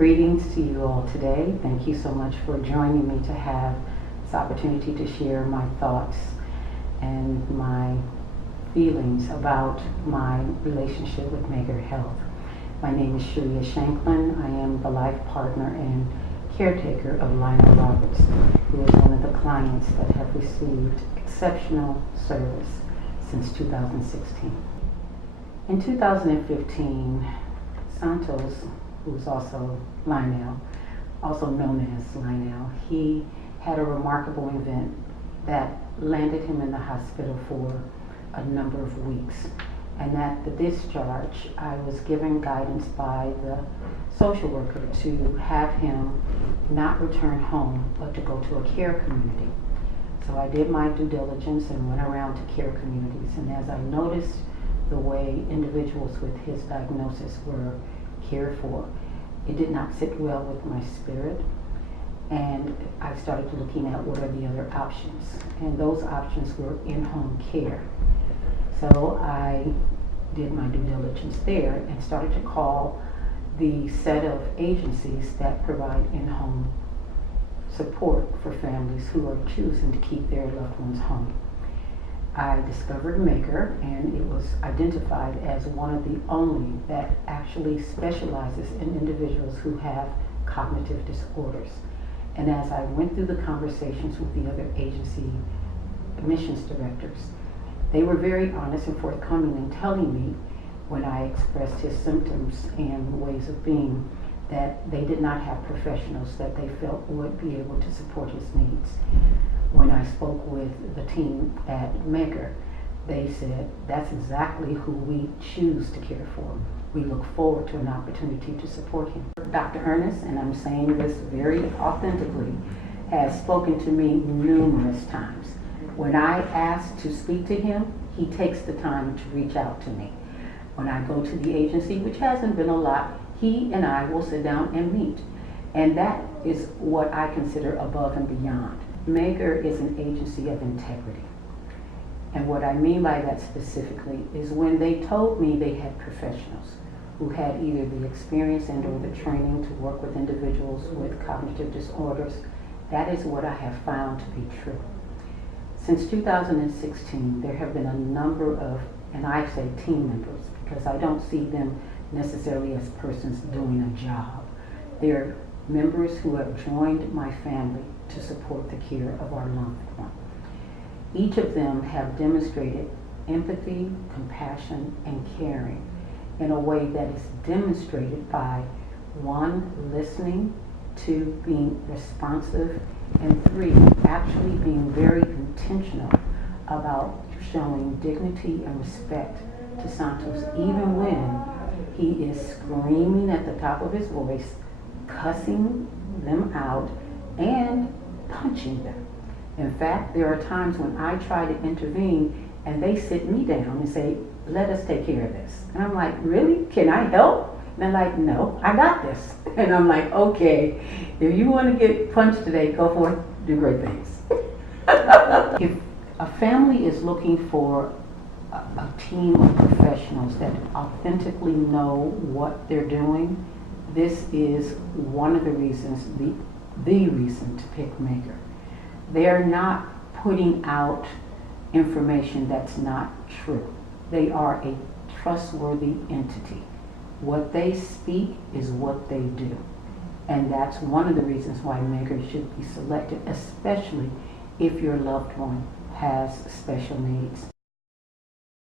Greetings to you all today. Thank you so much for joining me to have this opportunity to share my thoughts and my feelings about my relationship with Meiger Health. My name is Sharia Shanklin. I am the life partner and caretaker of Lionel Roberts, who is one of the clients that have received exceptional service since 2016. In 2015, Santos, who's also Lionel, also known as Lionel, he had a remarkable event that landed him in the hospital for a number of weeks. And at the discharge, I was given guidance by the social worker to have him not return home, but to go to a care community. So I did my due diligence and went around to care communities. And as I noticed the way individuals with his diagnosis were cared for, it did not sit well with my spirit. And I started looking at what are the other options. And those options were in-home care. So I did my due diligence there and started to call the set of agencies that provide in-home support for families who are choosing to keep their loved ones home. I discovered Meiger, and it was identified as one of the only that actually specializes in individuals who have cognitive disorders. And as I went through the conversations with the other agency admissions directors, they were very honest and forthcoming in telling me, when I expressed his symptoms and ways of being, that they did not have professionals that they felt would be able to support his needs. When I spoke with the team at Meiger, they said, that's exactly who we choose to care for. We look forward to an opportunity to support him. Dr. Ernest, and I'm saying this very authentically, has spoken to me numerous times. When I ask to speak to him, he takes the time to reach out to me. When I go to the agency, which hasn't been a lot, he and I will sit down and meet. And that is what I consider above and beyond. Meiger is an agency of integrity. And what I mean by that specifically is when they told me they had professionals who had either the experience and or the training to work with individuals with cognitive disorders, that is what I have found to be true. Since 2016, there have been a number of, and I say team members, because I don't see them necessarily as persons doing a job. They're members who have joined my family to support the care of our loved one. Each of them have demonstrated empathy, compassion, and caring in a way that is demonstrated by 1, listening, 2, being responsive, and 3, actually being very intentional about showing dignity and respect to Santos, even when he is screaming at the top of his voice, cussing them out, and punching them. In fact, there are times when I try to intervene and they sit me down and say, let us take care of this. And I'm like, really? Can I help? And they're like, no, I got this. And I'm like, okay, if you want to get punched today, go for it, do great things. If a family is looking for a team of professionals that authentically know what they're doing, this is one of the reasons, the reason to pick Meiger. They're not putting out information that's not true. They are a trustworthy entity. What they speak is what they do. And that's one of the reasons why Meiger should be selected, especially if your loved one has special needs.